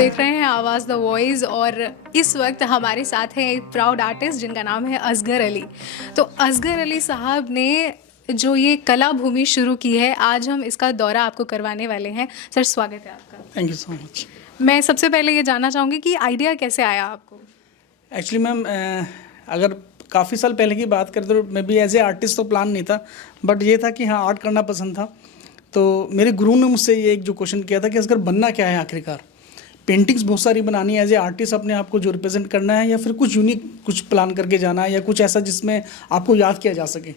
देख रहे हैं आवाज़ द वॉइस और इस वक्त हमारे साथ हैं एक प्राउड आर्टिस्ट जिनका नाम है असगर अली। तो असगर अली साहब ने जो ये कला भूमि शुरू की है, आज हम इसका दौरा आपको करवाने वाले हैं। सर, स्वागत है आपका। Thank you so much. मैं सबसे पहले ये जानना चाहूँगी कि आइडिया कैसे आया आपको? एक्चुअली मैम, अगर काफ़ी साल पहले की बात करें तो maybe as a artist तो प्लान नहीं था, बट ये था कि हाँ, आर्ट करना पसंद था। तो मेरे गुरु ने मुझसे ये एक जो क्वेश्चन किया था कि असगर बनना क्या है आखिरकार। पेंटिंग्स बहुत सारी बनानी है एज ए आर्टिस्ट, अपने आप को जो रिप्रेजेंट करना है, या फिर कुछ यूनिक कुछ प्लान करके जाना है, या कुछ ऐसा जिसमें आपको याद किया जा सके।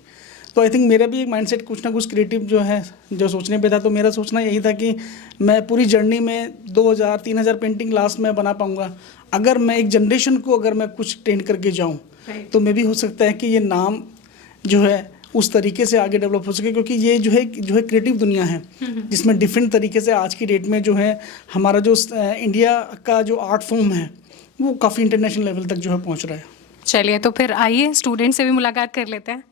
तो आई थिंक मेरा भी एक माइंडसेट कुछ ना कुछ क्रिएटिव जो है जो सोचने पे था। तो मेरा सोचना यही था कि मैं पूरी जर्नी में 2000-3000 पेंटिंग लास्ट में बना पाऊँगा अगर मैं एक जनरेशन को अगर मैं कुछ ट्रेन करके जाऊँ। तो मे भी हो सकता है कि ये नाम जो है उस तरीके से आगे डेवलप हो सके, क्योंकि ये जो है क्रिएटिव दुनिया है जिसमें डिफरेंट तरीके से आज की डेट में जो है हमारा जो इंडिया का जो आर्ट फॉर्म है वो काफ़ी इंटरनेशनल लेवल तक जो है पहुंच रहा है। चलिए, तो फिर आइए स्टूडेंट से भी मुलाकात कर लेते हैं।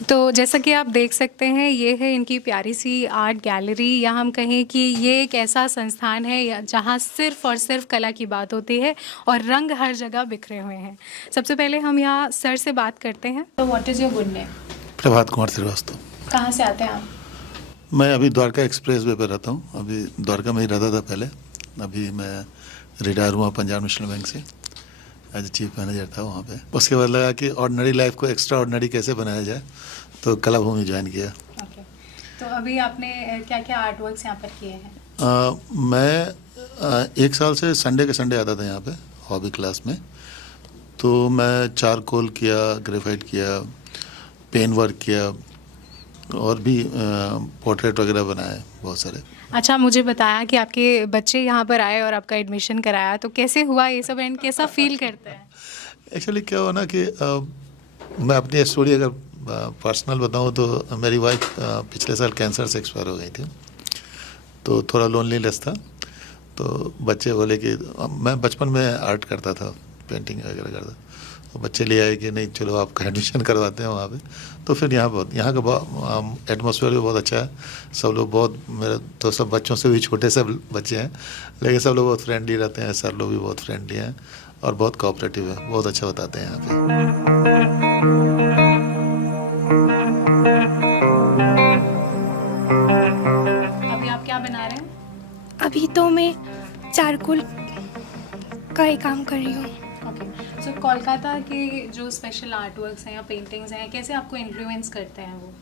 तो जैसा कि आप देख सकते हैं, ये है इनकी प्यारी सी आर्ट गैलरी, या हम कहें कि ये एक ऐसा संस्थान है जहाँ सिर्फ़ और सिर्फ कला की बात होती है और रंग हर जगह बिखरे हुए हैं। सबसे पहले हम यहाँ सर से बात करते हैं। तो what is your good name? Prabhat Kumar Shrivastava. कहाँ से आते हैं आप? मैं अभी द्वारका एक्सप्रेस वे पर रहता हूँ। अभी द्वारका में ही रहता था पहले। अभी मैं रिटायर हुआ पंजाब नेशनल बैंक से, एज चीफ मैनेजर था वहाँ पे। उसके बाद लगा कि ऑर्डिनरी लाइफ को एक्स्ट्रा ऑर्डिनरी कैसे बनाया जाए, तो कला भूमि ज्वाइन किया। ओके, तो अभी आपने क्या क्या आर्ट वर्क्स यहाँ पर किए हैं? मैं 1 साल से संडे के संडे आता था यहाँ पे हॉबी क्लास में। तो मैं चारकोल किया, ग्रेफाइट किया, पेन वर्क किया, और भी पोर्ट्रेट वगैरह बनाए बहुत सारे। अच्छा, मुझे बताया कि आपके बच्चे यहाँ पर आए और आपका एडमिशन कराया, तो कैसे हुआ ये सब एंड कैसा फील करते हैं? एक्चुअली क्या हुआ ना कि मैं अपनी स्टोरी अगर पर्सनल बताऊँ तो मेरी वाइफ पिछले साल कैंसर से एक्सपायर हो गई थी। तो थोड़ा लोनलीनेस था। तो बच्चे बोले कि मैं बचपन में आर्ट करता था, पेंटिंग वगैरह करता। तो बच्चे ले आए कि नहीं चलो आपका एडमिशन करवाते हैं वहाँ पे। तो फिर यहाँ का एटमॉस्फेयर भी बहुत अच्छा है। सब लोग बहुत, मेरे तो सब बच्चों से भी छोटे से बच्चे हैं, लेकिन सब लोग बहुत फ्रेंडली रहते हैं। सर लोग भी बहुत फ्रेंडली हैं और बहुत कोऑपरेटिव है, बहुत अच्छा बताते हैं यहाँ पे। अभी आप क्या बना रहे हैं? अभी तो मैं चारकोल का ही काम कर रही हूँ। ओके, सो कोलकाता के जो स्पेशल आर्ट वर्क्स हैं या पेंटिंग्स हैं, कैसे आपको इन्फ्लुएंस करते हैं वो?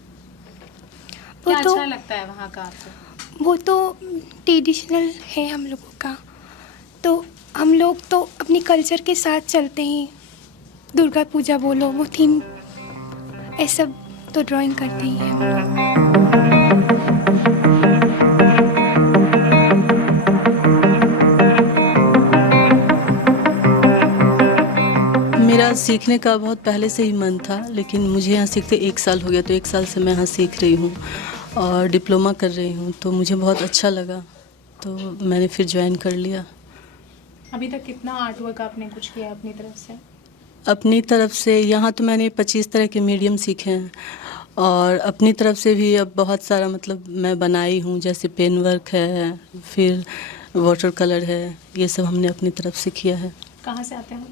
क्या तो अच्छा लगता है वहाँ का आपको? वो तो ट्रेडिशनल है हम लोगों का, तो हम लोग तो अपनी कल्चर के साथ चलते हैं। दुर्गा पूजा बोलो, वो थीम, ऐसा तो ड्राइंग करते ही हैं हम लोग। मेरा सीखने का बहुत पहले से ही मन था, लेकिन मुझे यहाँ सीखते 1 साल हो गया। तो 1 साल से मैं यहाँ सीख रही हूँ और डिप्लोमा कर रही हूँ। तो मुझे बहुत अच्छा लगा, तो मैंने फिर ज्वाइन कर लिया। अभी तक कितना आर्ट वर्क आपने कुछ किया अपनी तरफ से? अपनी तरफ से यहाँ तो मैंने 25 तरह के मीडियम सीखे हैं, और अपनी तरफ से भी अब बहुत सारा मतलब मैं बनाई हूँ। जैसे पेन वर्क है, फिर वाटर कलर है, ये सब हमने अपनी तरफ से किया है। कहाँ से आते हैं?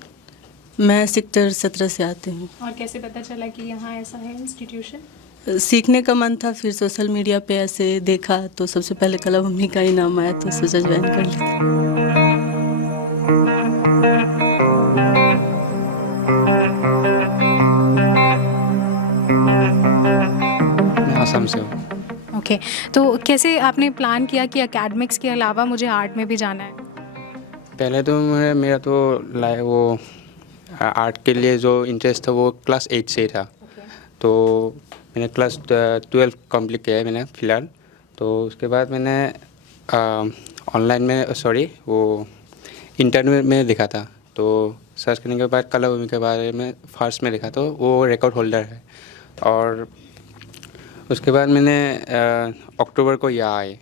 मैं सेक्टर 17 से आती हूँ। और कैसे पता चला कि यहाँ ऐसा है इंस्टीट्यूशन? सीखने का मन था, फिर सोशल मीडिया पे ऐसे देखा तो सबसे पहले कला भूमि का ही नाम आया, तो सोचा ज्वाइन कर लेते। मैं असम से हूँ। ओके, तो कैसे आपने प्लान किया कि एकेडमिक्स के अलावा मुझे आर्ट में भी जाना है? पहले तो मेरा तो वो आर्ट के लिए जो इंटरेस्ट था वो क्लास 8 से ही था। तो मैंने क्लास 12 कंप्लीट किया है मैंने फ़िलहाल। तो उसके बाद मैंने ऑनलाइन में वो इंटरनेट में देखा था। तो सर्च करने के बाद कला भूमि के बारे में फर्स्ट में देखा, तो वो रिकॉर्ड होल्डर है। और उसके बाद मैंने अक्टूबर को यहाँ आए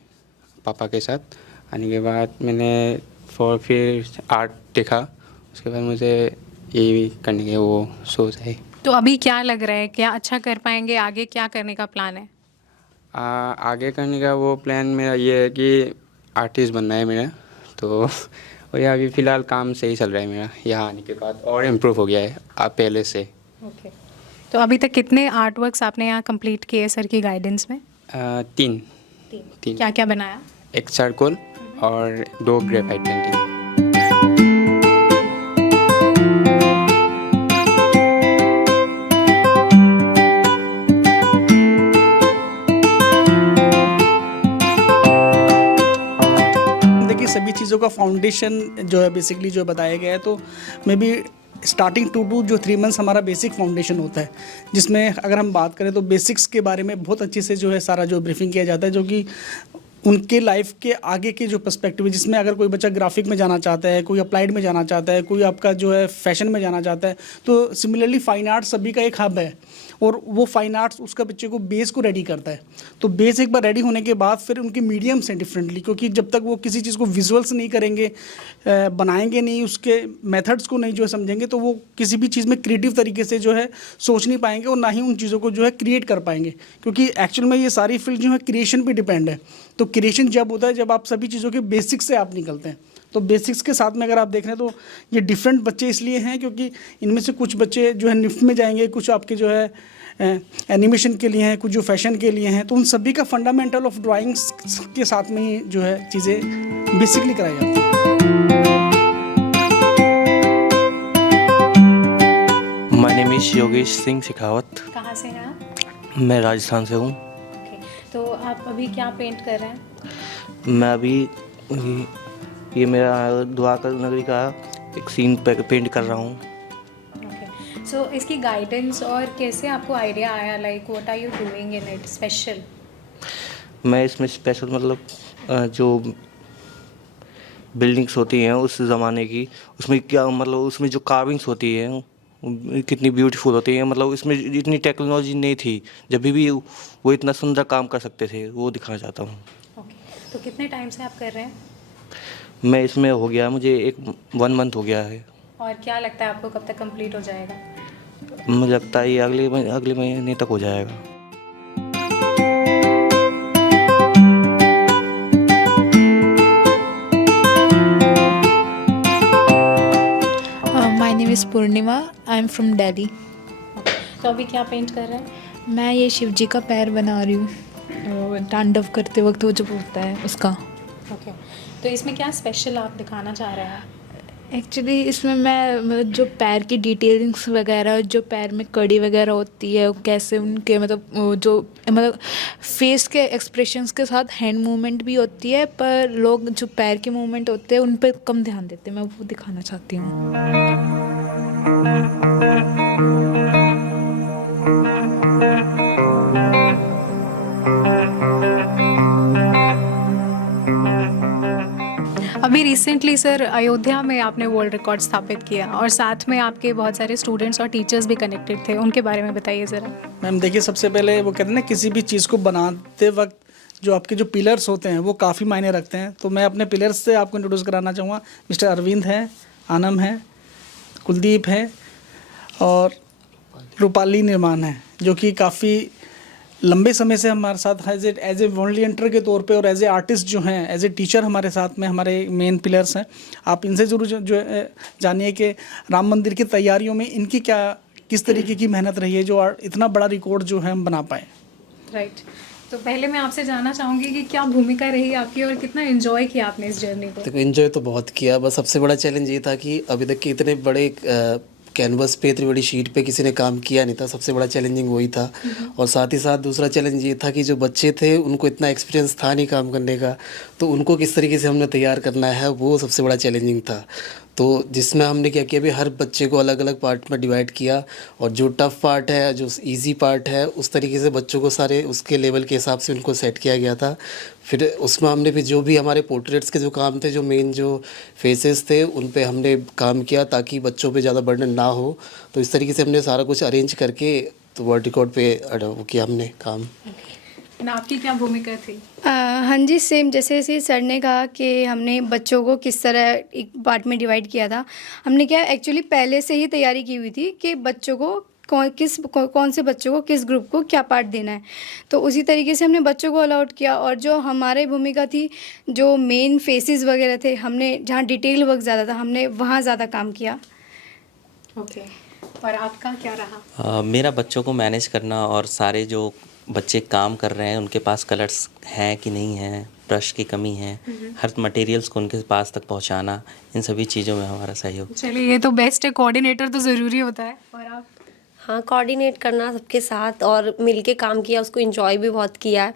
पापा के साथ। आने के बाद मैंने फिर आर्ट देखा। उसके बाद मुझे ये करने के वो सोच है। तो अभी क्या लग रहा है, क्या अच्छा कर पाएंगे? आगे क्या करने का प्लान है? आगे करने का वो प्लान मेरा ये है कि आर्टिस्ट बनना है मेरा। तो और यहाँ अभी फ़िलहाल काम सही चल रहा है मेरा, यहाँ आने के बाद और इम्प्रूव हो गया है आप पहले से। ओके, तो अभी तक कितने आर्ट वर्क्स आपने यहाँ कंप्लीट किए सर की गाइडेंस में? 3 क्या क्या बनाया? एक चारकोल और 2 ग्रेफाइट पेंटिंग। देखिए सभी चीज़ों का फाउंडेशन जो है बेसिकली जो बताया गया है, तो मे बी स्टार्टिंग टू जो 3 मंथ्स हमारा बेसिक फाउंडेशन होता है, जिसमें अगर हम बात करें तो बेसिक्स के बारे में बहुत अच्छे से जो है सारा जो ब्रीफिंग किया जाता है, जो कि उनके लाइफ के आगे के जो पर्सपेक्टिव है, जिसमें अगर कोई बच्चा ग्राफिक में जाना चाहता है, कोई अप्लाइड में जाना चाहता है, कोई आपका जो है फैशन में जाना चाहता है, तो सिमिलरली फाइन आर्ट्स सभी का एक हब है और वो फाइन आर्ट्स उसका बच्चे को बेस को रेडी करता है। तो बेस एक बार रेडी होने के बाद फिर उनके मीडियम्स हैं डिफरेंटली, क्योंकि जब तक वो किसी चीज़ को विजुअल्स नहीं करेंगे, बनाएंगे नहीं, उसके मेथड्स को नहीं जो है समझेंगे, तो वो किसी भी चीज़ में क्रिएटिव तरीके से जो है सोच नहीं पाएंगे और ना ही उन चीज़ों को जो है क्रिएट कर पाएंगे, क्योंकि एक्चुअल में ये सारी फील्ड जो है क्रिएशन पे डिपेंड है। तो क्रिएशन जब होता है जब आप सभी चीज़ों के बेसिक्स से आप निकलते हैं। तो बेसिक्स के साथ में अगर आप देख रहे हैं तो ये डिफरेंट बच्चे इसलिए हैं क्योंकि इनमें से कुछ बच्चे जो है निफ्ट में जाएंगे, कुछ आपके जो है एनिमेशन के लिए हैं, कुछ जो फैशन के लिए हैं। तो उन सभी का फंडामेंटल ऑफ ड्राइंग्स के साथ में ही जो है चीज़ें बेसिकली कराई जाती हैं। My name is Yogesh Singh Shekhawat. कहाँ से हैं आप? मैं राजस्थान से हूँ। ओके, तो आप अभी क्या पेंट कर रहे हैं? मैं अभी ये मेरा द्वारका नगरी का एक सीन पेंट कर रहा हूँ। ओके, सो इसकी गाइडेंस और कैसे आपको आइडिया आया, like what are you doing in it special? मैं इसमें स्पेशल मतलब जो बिल्डिंग्स होती हैं उस ज़माने की, उसमें क्या मतलब उसमें जो कार्विंग्स होती हैं कितनी ब्यूटीफुल होती है, मतलब इसमें इतनी टेक्नोलॉजी नहीं थी जब भी वो इतना सुंदर काम कर सकते थे, वो दिखाना चाहता हूँ। ओके, तो कितने टाइम से आप कर रहे हैं? मैं इसमें हो गया मुझे 1 मंथ हो गया है। और क्या लगता है आपको कब तक कंप्लीट हो जाएगा? मुझे लगता है ये अगले महीने तक हो जाएगा। My name is Purnima, I am from Delhi. तो अभी क्या पेंट कर रहे हैं? मैं ये शिव जी का पैर बना रही हूँ, तांडव करते वक्त वो जो होता है उसका। ओके, तो इसमें क्या स्पेशल आप दिखाना चाह रहे हैं? एक्चुअली इसमें मैं मतलब जो पैर की डिटेलिंग्स वगैरह, जो पैर में कड़ी वगैरह होती है, कैसे उनके मतलब वो जो मतलब फेस के एक्सप्रेशंस के साथ हैंड मूवमेंट भी होती है, पर लोग जो पैर के मूवमेंट होते हैं उन पर कम ध्यान देते हैं, मैं वो दिखाना चाहती हूँ। अभी रिसेंटली सर अयोध्या में आपने वर्ल्ड रिकॉर्ड स्थापित किया और साथ में आपके बहुत सारे स्टूडेंट्स और टीचर्स भी कनेक्टेड थे, उनके बारे में बताइए ज़रा। मैम देखिए, सबसे पहले वो कहते हैं ना किसी भी चीज़ को बनाते वक्त जो आपके जो पिलर्स होते हैं वो काफ़ी मायने रखते हैं। तो मैं अपने पिलर्स से आपको इंट्रोड्यूस कराना चाहूँगा। मिस्टर अरविंद है, आनम है, कुलदीप है और रूपाली निर्माण है, जो कि काफ़ी लंबे समय से हमारे साथ एज ए वॉलंटियर के तौर पे और एज ए आर्टिस्ट जो हैं, एज ए टीचर हमारे साथ में हमारे मेन पिलर्स हैं। आप इनसे ज़रूर जो जानिए कि राम मंदिर की तैयारियों में इनकी किस तरीके की मेहनत रही है, जो इतना बड़ा रिकॉर्ड जो है हम बना पाए। राइट, तो पहले मैं आपसे जानना चाहूँगी कि क्या भूमिका रही आपकी और कितना एंजॉय किया आपने इस जर्नी को? देखो, एंजॉय तो बहुत किया, बस सबसे बड़ा चैलेंज ये था कि अभी तक के इतने बड़े कैनवस पे, इतनी बड़ी शीट पे किसी ने काम किया नहीं था। सबसे बड़ा चैलेंजिंग वही था। और साथ ही साथ दूसरा चैलेंज ये था कि जो बच्चे थे उनको इतना एक्सपीरियंस था नहीं काम करने का, तो उनको किस तरीके से हमने तैयार करना है, वो सबसे बड़ा चैलेंजिंग था। तो जिसमें हमने क्या किया, अभी हर बच्चे को अलग अलग पार्ट में डिवाइड किया और जो टफ़ पार्ट है, जो इजी पार्ट है, उस तरीके से बच्चों को सारे उसके लेवल के हिसाब से उनको सेट किया गया था। फिर उसमें हमने भी जो भी हमारे पोर्ट्रेट्स के जो काम थे, जो मेन जो फेसेस थे, उन पे हमने काम किया ताकि बच्चों पे ज़्यादा बर्डन ना हो। तो इस तरीके से हमने सारा कुछ अरेंज करके तो वर्ल्ड रिकॉर्ड पे वो किया हमने काम। आपकी क्या भूमिका थी? हाँ जी, सेम जैसे सर ने कहा कि हमने बच्चों को किस तरह एक पार्ट में डिवाइड किया था। हमने क्या एक्चुअली पहले से ही तैयारी की हुई थी कि बच्चों को कौन से बच्चों को किस ग्रुप को क्या पार्ट देना है। तो उसी तरीके से हमने बच्चों को अलॉट किया, और जो हमारी भूमिका थी, जो मेन फेसेस वगैरह थे, हमने जहाँ डिटेल वर्क ज़्यादा था हमने वहाँ ज़्यादा काम किया। ओके, और आपका क्या रहा? मेरा बच्चों को मैनेज करना और सारे जो बच्चे काम कर रहे हैं उनके पास कलर्स हैं कि नहीं हैं, ब्रश की कमी है, हर मटेरियल्स को उनके पास तक पहुंचाना, इन सभी चीज़ों में हमारा सहयोग। चलिए, ये तो बेस्ट है, कोऑर्डिनेटर तो ज़रूरी होता है। और आप? हाँ, कोऑर्डिनेट करना सबके साथ और मिलके काम किया, उसको एंजॉय भी बहुत किया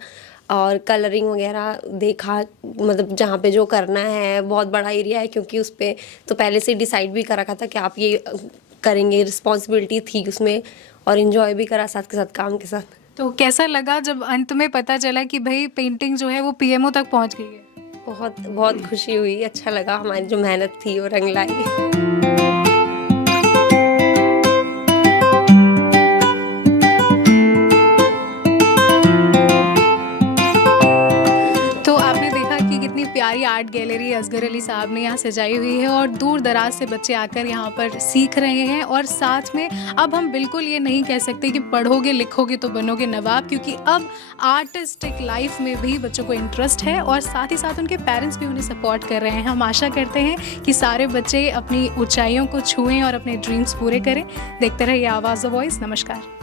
और कलरिंग वगैरह देखा, मतलब जहाँ पे जो करना है, बहुत बड़ा एरिया है क्योंकि उस पर तो पहले से डिसाइड भी कर रखा था कि आप ये करेंगे, रिस्पॉन्सिबिलिटी थी उसमें, और इन्जॉय भी करा साथ के साथ काम के साथ। तो कैसा लगा जब अंत में पता चला कि भाई पेंटिंग जो है वो पीएमओ तक पहुंच गई है? बहुत बहुत खुशी हुई, अच्छा लगा, हमारी जो मेहनत थी वो रंग लाई। प्यारी आर्ट गैलरी असगर अली साहब ने यहाँ सजाई हुई है, और दूर दराज से बच्चे आकर यहाँ पर सीख रहे हैं। और साथ में अब हम बिल्कुल ये नहीं कह सकते कि पढ़ोगे लिखोगे तो बनोगे नवाब, क्योंकि अब आर्टिस्टिक लाइफ में भी बच्चों को इंटरेस्ट है, और साथ ही साथ उनके पेरेंट्स भी उन्हें सपोर्ट कर रहे हैं। हम आशा करते हैं कि सारे बच्चे अपनी ऊंचाइयों को छुएं और अपने ड्रीम्स पूरे करें। देखते रहिए आवाज़ द वॉइस। नमस्कार।